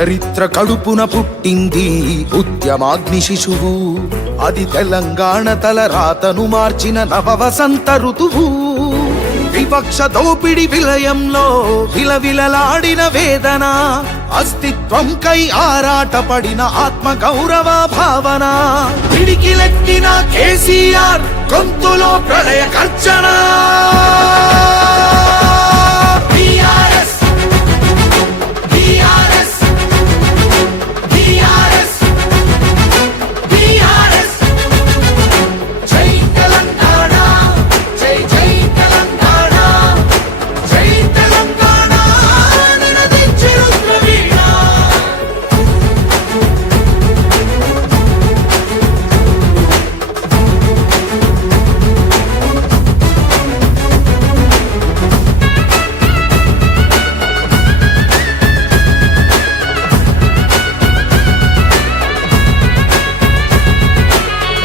చరిత్ర కడుపున పుట్టింది ఉద్యమాగ్ని శిశువు. అది తెలంగాణ తలరాతను మార్చిన నవవసంత ఋతువు. వివక్ష దోపిడి విలయంలో విలవిలలాడిన వేదన, అస్తిత్వంకై ఆరాటపడిన ఆత్మ గౌరవ భావన. పిడికిలెత్తిన కేసీఆర్ గొంతులో ప్రళయ గర్జన.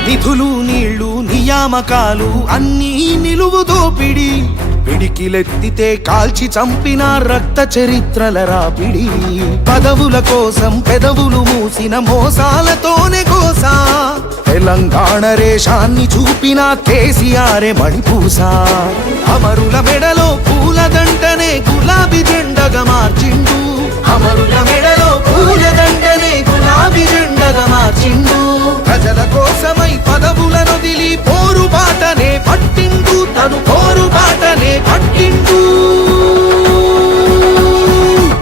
నిధులు నీళ్లు నియామకాలు అన్నీ నిలువు దోపిడి. పిడికిలెత్తితే కాల్చి చంపిన రక్త చరిత్రల రాపిడి. పదవుల కోసం పెదవులు మూసిన మోసాలతోనే గోసా. తెలంగాణ రేషాన్ని చూపిన కేసీఆరే మణిపూసా. అమరుల మెడలో పూలదండనే గులాబీ జెండగా మార్చిండు. అమరుల మెడలో పూలదండనే గులాబీ జెండగా మార్చిండు. ప్రజల కోసమై పదవులను దిలి పోరుబాటనే పట్టిండు. తను పోరుబాటనే పట్టిండు.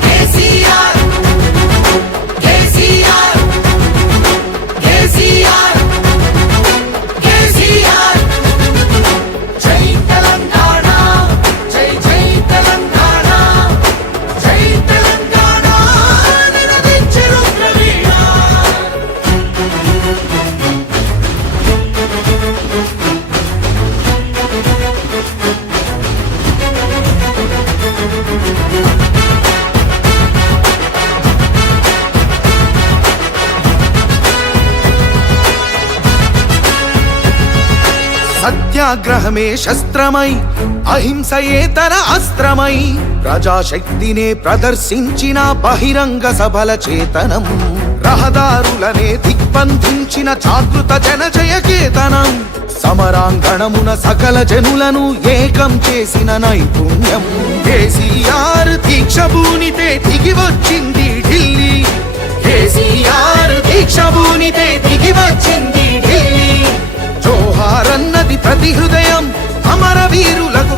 కేసీఆర్ కేసీఆర్ కేసీఆర్ కేసీఆర్. జై తెలంగాణ జై జై తెలంగాణ జై తెలంగాణ నినదించెను ప్రవీణ. సత్యాగ్రహమే శస్త్రమై అహింసయేతర అస్త్రమై ప్రజాశక్తినే ప్రదర్శించిన బహిరంగ సభల చేతనం. రహదారులనే దిగ్బంధించిన జాగృత జనజయ కేతనం. సమరాంగణమున సకల జనులను ఏకం చేసిన నైపుణ్యం. కేసీఆర్ దీక్ష భూనితే దిగి వచ్చింది ఢిల్లీ. కేసీఆర్ దీక్ష భూనితే దిగి వచ్చింది ఢిల్లీ. జోహారన్నది ప్రతి హృదయం అమరవీరులకు